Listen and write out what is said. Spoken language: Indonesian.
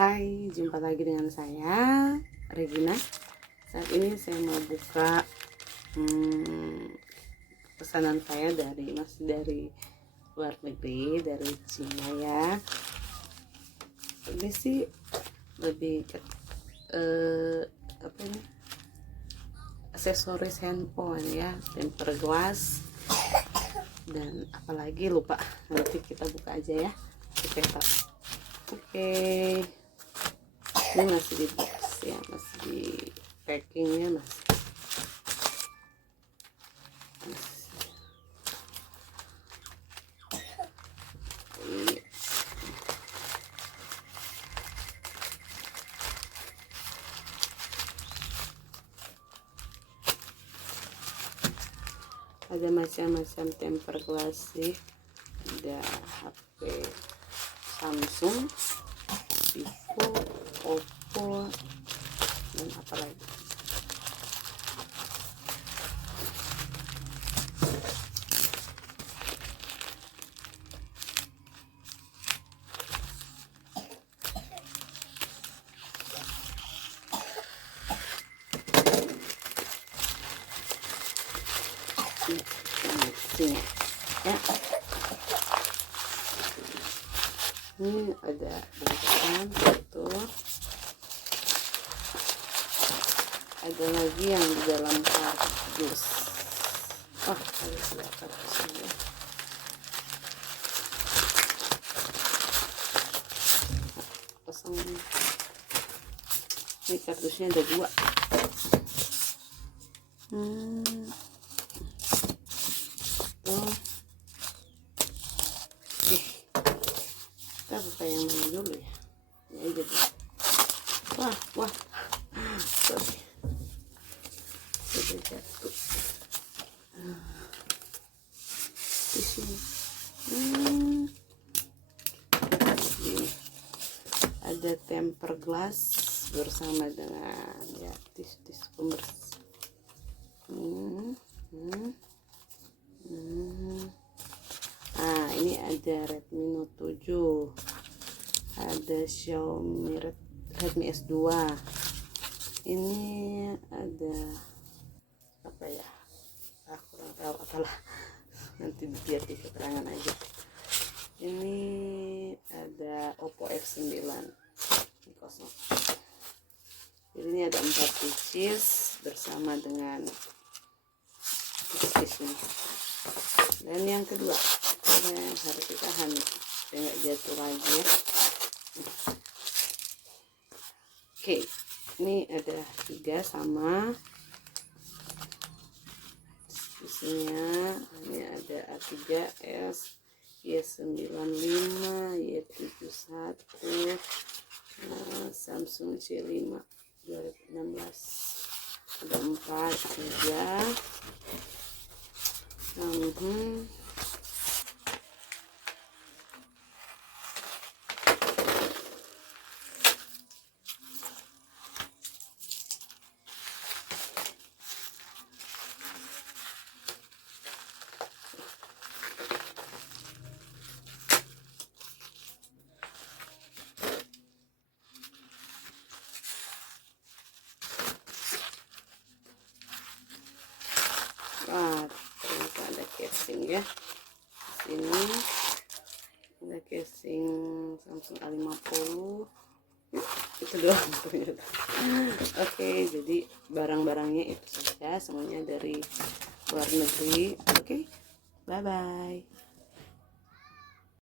Hai, jumpa lagi dengan saya Regina. Saat ini saya mau buka pesanan saya masih dari luar negeri, dari Cina ya. Ini sih lebih ke aksesoris handphone ya, tempered glass dan apalagi lupa. Nanti kita buka aja ya. Oke. Ini masih di box ya, masih di packingnya masih. Ada macam-macam temper glass sih. Ada HP Samsung, Vivo, Oppo, dan apa lagi. Ya, ini ada bungkusan satu, ada lagi yang di dalam kardus. Ada dua kardusnya. Kosong. Ini kardusnya ada dua. Kita buka yang mana dulu ya? Ini aja dulu. Wah, sorry, sudah jatuh di sini. Ini ada temper glass bersama dengan ya tisu pembersih. Ini ada Redmi Note 7, ada Xiaomi Redmi S2. Ini ada apa ya? Kurang tahu apalah. Nanti lihat di keterangan aja. Ini ada Oppo F9. Ini kosong. Jadi ini ada 4 pieces bersama dengan pieces ini. Dan yang kedua, ada yang harus ditahan supaya nggak jatuh lagi ya. Oke, ini ada 3 sama isinya. Ini ada A3s, Y95, Y71, Samsung C5 2016. Ada 4 juga. Ternyata ada casing ya. Sini ada casing Samsung A50. Itu doang ternyata. Oke, jadi barang-barangnya itu saja, semuanya dari luar negeri. Oke, bye bye.